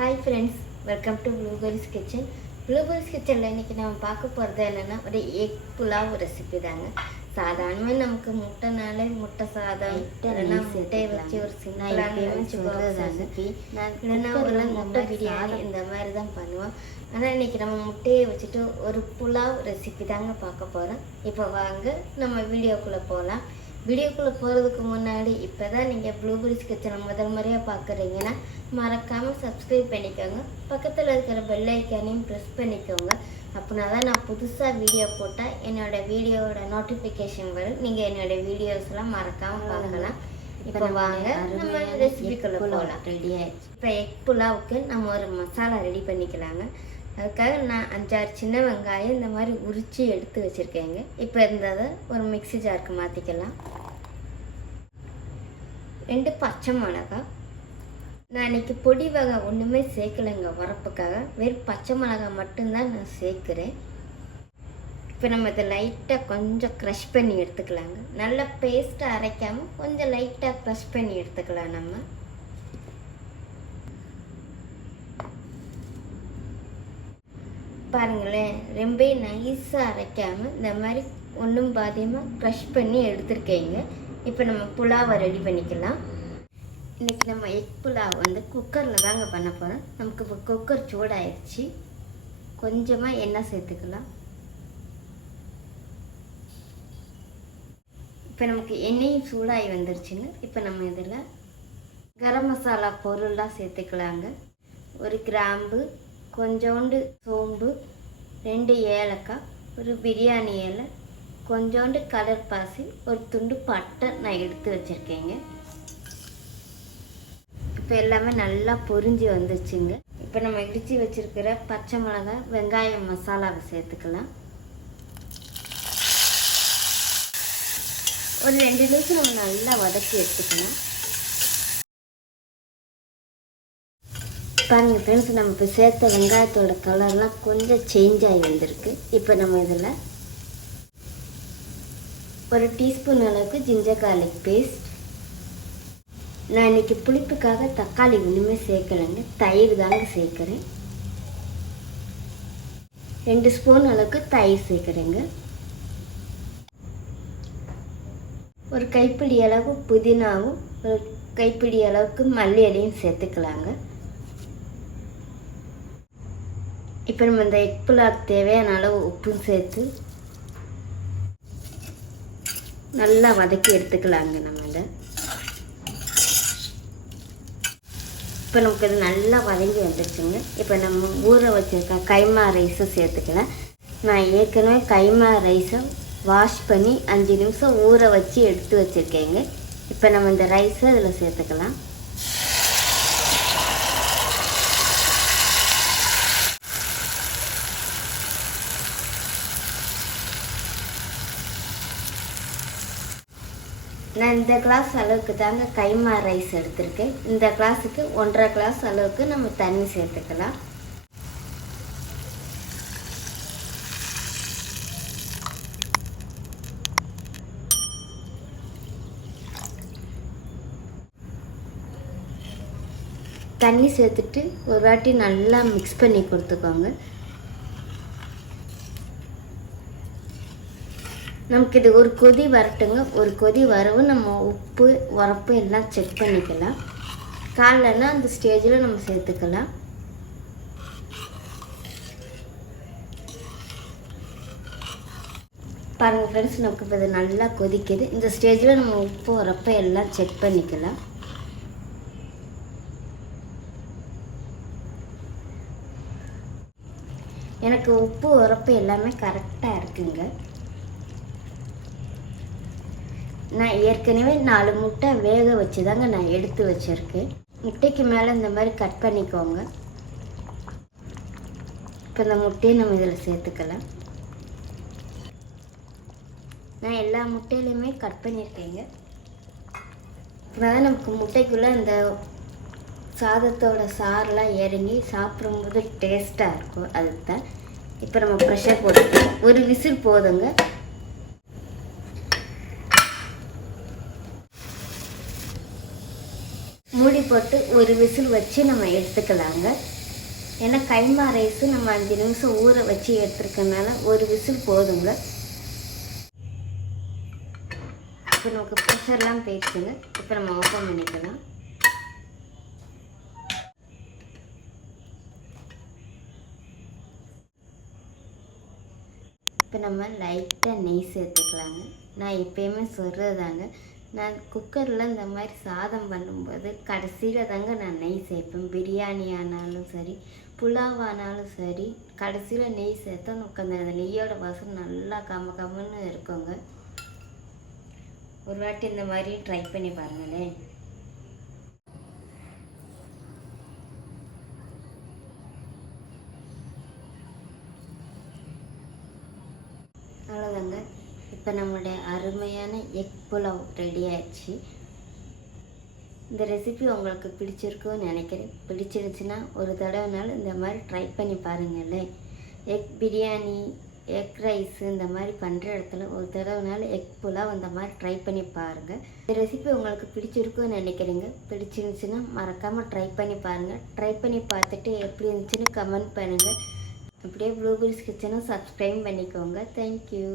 Hi friends, welcome to blueberries kitchen. Blueberries கிச்சனில் இன்றைக்கி நம்ம பார்க்க போகிறது என்னென்னா ஒரு எக் புலாவ் ரெசிபி தாங்க. சாதாரணமாக நமக்கு முட்டைனாலே முட்டை சாதம் இல்லைன்னா முட்டையை வச்சு ஒரு சிம்பிளான ரெசிபி இல்லைன்னா ஒரு முட்டை பிரியாணி இந்த மாதிரி தான் பண்ணுவோம். ஆனால் இன்றைக்கி நம்ம முட்டையை வச்சுட்டு ஒரு புலாவ் ரெசிபி தாங்க பார்க்க போகிறோம். இப்போ வாங்க நம்ம வீடியோக்குள்ளே போகலாம். வீடியோக்குள்ளே போகிறதுக்கு முன்னாடி இப்போ தான் நீங்கள் ப்ளூபெரிஸ் கிச்சனை முதல் முறையாக பார்க்குறீங்கன்னா மறக்காமல் சப்ஸ்கிரைப் பண்ணிக்கோங்க. பக்கத்தில் இருக்கிற பெல் ஐக்கானையும் ப்ரெஸ் பண்ணிக்கோங்க. அப்படின்னா தான் நான் புதுசாக வீடியோ போட்டால் என்னோடய வீடியோவோட நோட்டிஃபிகேஷன் வரும். நீங்கள் என்னோடய வீடியோஸ்லாம் மறக்காமல் பார்க்கலாம். இப்போ வாங்க நம்ம ரெசிபிக்குள்ளே போகலாம். ரெடி ஆகிடுச்சு. இப்போ எக் புலாவுக்கு நம்ம ஒரு மசாலா ரெடி பண்ணிக்கலாங்க. அதுக்காக நான் 5-6 சின்ன வெங்காயம் இந்த மாதிரி உரித்து எடுத்து வச்சுருக்கேங்க. இப்போ இருந்ததை ஒரு மிக்ஸி ஜாருக்கு மாற்றிக்கலாம். 2 பச்சை மிளகாய். நான் இன்றைக்கி பொடி வகை ஒன்றுமே சேர்க்கலைங்க. உரப்புக்காக வெறும் பச்சை மிளகாய் மட்டும்தான் நான் சேர்க்குறேன். இப்போ நம்ம இதை லைட்டாக கொஞ்சம் க்ரஷ் பண்ணி எடுத்துக்கலாங்க. நல்ல பேஸ்ட்டாக அரைக்காமல் கொஞ்சம் லைட்டாக க்ரஷ் பண்ணி எடுத்துக்கலாம். நம்ம பாருங்களேன், ரொம்ப நைஸாக அரைக்காமல் இந்த மாதிரி ஒன்றும் பாதியமாக க்ரஷ் பண்ணி எடுத்துருக்கேங்க. இப்போ நம்ம புலாவை ரெடி பண்ணிக்கலாம். இன்றைக்கி நம்ம எக் புலாவ் குக்கரில் தாங்க பண்ண போகிறோம். நமக்கு இப்போ குக்கர் சூடாயிடுச்சு. கொஞ்சமாக எண்ணெய் சேர்த்துக்கலாம். இப்போ நமக்கு எண்ணெயும் சூடாகி வந்துருச்சுங்க. இப்போ நம்ம இதில் கரம் மசாலா பொருள்லாம் சேர்த்துக்கலாங்க. 1 கிராம்பு, கொஞ்சோண்டு சோம்பு, 2 ஏலக்காய், ஒரு பிரியாணி இலை, கொஞ்சோண்டு கலர் பாசி, ஒரு துண்டு பட்டை நான் எடுத்து வச்சுருக்கேங்க. இப்போ எல்லாமே நல்லா பொரிஞ்சு வந்துச்சுங்க. இப்போ நம்ம இடித்து வச்சுருக்கிற பச்சை மிளகாய், வெங்காயம் மசாலாவை சேர்த்துக்கலாம். ஒரு 2 நிமிஷம் நம்ம நல்லா வதக்கி எடுத்துக்கலாம். பாருங்கள் ஃப்ரெண்ட்ஸ், நம்ம இப்போ சேர்த்த வெங்காயத்தோட கலர்லாம் கொஞ்சம் சேஞ்ச் ஆகி வந்திருக்கு. இப்போ நம்ம இதில் 1 டீஸ்பூன் அளவுக்கு ஜிஞ்சர் கார்லிக் பேஸ்ட். நான் இன்றைக்கி புளிப்புக்காக தக்காளி ஒன்றுமே சேர்க்கலைங்க, தயிர் தாங்க சேர்க்குறேன். 2 ஸ்பூன் அளவுக்கு தயிர் சேர்க்குறேங்க. 1 கைப்பிடி அளவு புதினாவும் 1 கைப்பிடி அளவுக்கு மல்லி இலையும் சேர்த்துக்கலாங்க. இப்போ நம்ம இந்த எக் புலாவ் தேவையான அளவு உப்பும் சேர்த்து நல்லா வதக்கி எடுத்துக்கலாங்க. நம்ம இதை இப்போ நமக்கு இது நல்லா வதங்கி வந்துடுச்சுங்க. இப்போ நம்ம ஊற வச்சுருக்க கைமா ரைஸை சேர்த்துக்கலாம். நான் ஏற்கனவே கைமா ரைஸை வாஷ் பண்ணி 5 நிமிஷம் ஊற வச்சு எடுத்து வச்சுருக்கேங்க. இப்போ நம்ம இந்த ரைஸை இதில் சேர்த்துக்கலாம். நான் இந்த கிளாஸ் அளவுக்கு தாங்க கைமா ரைஸ் எடுத்திருக்கேன். இந்த கிளாஸுக்கு 1.5 கிளாஸ் அளவுக்கு நம்ம தண்ணி சேர்த்துக்கலாம். தண்ணி சேர்த்துட்டு ஒரு வாட்டி நல்லா மிக்ஸ் பண்ணி கொடுத்துக்கோங்க. நமக்கு இது ஒரு கொதி வரட்டுங்க. ஒரு கொதி வரவும் நம்ம உப்பு உரப்பு எல்லாம் செக் பண்ணிக்கலாம். காலைலன்னா அந்த ஸ்டேஜில் நம்ம சேர்த்துக்கலாம். பாருங்கள் ஃப்ரெண்ட்ஸ், நமக்கு இப்போ இது நல்லா கொதிக்குது. இந்த ஸ்டேஜில் நம்ம உப்பு உரப்பு எல்லாம் செக் பண்ணிக்கலாம். எனக்கு உப்பு உரப்பு எல்லாமே கரெக்டாக இருக்குங்க. நான் ஏற்கனவே 4 முட்டை வேக வச்சு தாங்க நான் எடுத்து வச்சுருக்கேன். முட்டைக்கு மேலே இந்த மாதிரி கட் பண்ணிக்கோங்க. இப்போ இந்த முட்டையை நம்ம இதில் சேர்த்துக்கலாம். நான் எல்லா முட்டையிலையுமே கட் பண்ணியிருக்கேங்க. அதான் நமக்கு முட்டைக்குள்ளே இந்த சாதத்தோட சாரெலாம் இறங்கி சாப்பிடும்போது டேஸ்ட்டாக இருக்கும். அதுக்கு தான் இப்போ நம்ம ப்ரெஷர் போட்டு 1 விசில் போதுங்க. மூடி போட்டு ஒரு விசில் வச்சு நம்ம எடுத்துக்கலாங்க. ஏன்னா கைமா ரைஸு நம்ம 5 நிமிஷம் ஊற வச்சு எடுத்துருக்கனால ஒரு விசில் போதுங்க. இப்போ நமக்கு ப்ரெஷர்லாம் போயிடுச்சுங்க. இப்போ நம்ம ஓப்பன் பண்ணிக்கலாம். இப்போ நம்ம லைட்டாக நெய் சேர்த்துக்கலாங்க. நான் எப்பயுமே சொல்கிறதாங்க, நான் குக்கரில் இந்த மாதிரி சாதம் பண்ணும்போது கடைசியில் தாங்க நான் நெய் சேர்ப்பேன். பிரியாணி ஆனாலும் சரி, புலாவ் ஆனாலும் சரி, கடைசியில் நெய் சேர்த்தா நமக்கு அந்த நெய்யோட வாசம் நல்லா கம்மன்னு இருக்குங்க. ஒரு வாட்டி இந்த மாதிரி ட்ரை பண்ணி பாருங்களேன். அவ்வளோதாங்க. இப்போ நம்மளுடைய அருமையான எக் புலாவ் ரெடி ஆயிடுச்சு. இந்த ரெசிபி உங்களுக்கு பிடிச்சிருக்குன்னு நினைக்கிறேன். பிடிச்சிருந்துச்சுன்னா ஒரு தடவைனாலும் இந்த மாதிரி ட்ரை பண்ணி பாருங்களேன். எக் பிரியாணி, எக் ரைஸு இந்த மாதிரி பண்ணுற இடத்துல ஒரு தடவைனாலும் எக் புலாவ் இந்த மாதிரி ட்ரை பண்ணி பாருங்கள். இந்த ரெசிபி உங்களுக்கு பிடிச்சிருக்குன்னு நினைக்கிறீங்க. பிடிச்சிருந்துச்சுன்னா மறக்காமல் ட்ரை பண்ணி பாருங்கள். ட்ரை பண்ணி பார்த்துட்டு எப்படி இருந்துச்சுன்னு கமெண்ட் பண்ணுங்கள். அப்படியே ப்ளூபெர்ரிஸ் கிச்சனை சப்ஸ்கிரைப் பண்ணிக்கோங்க. தேங்க்யூ.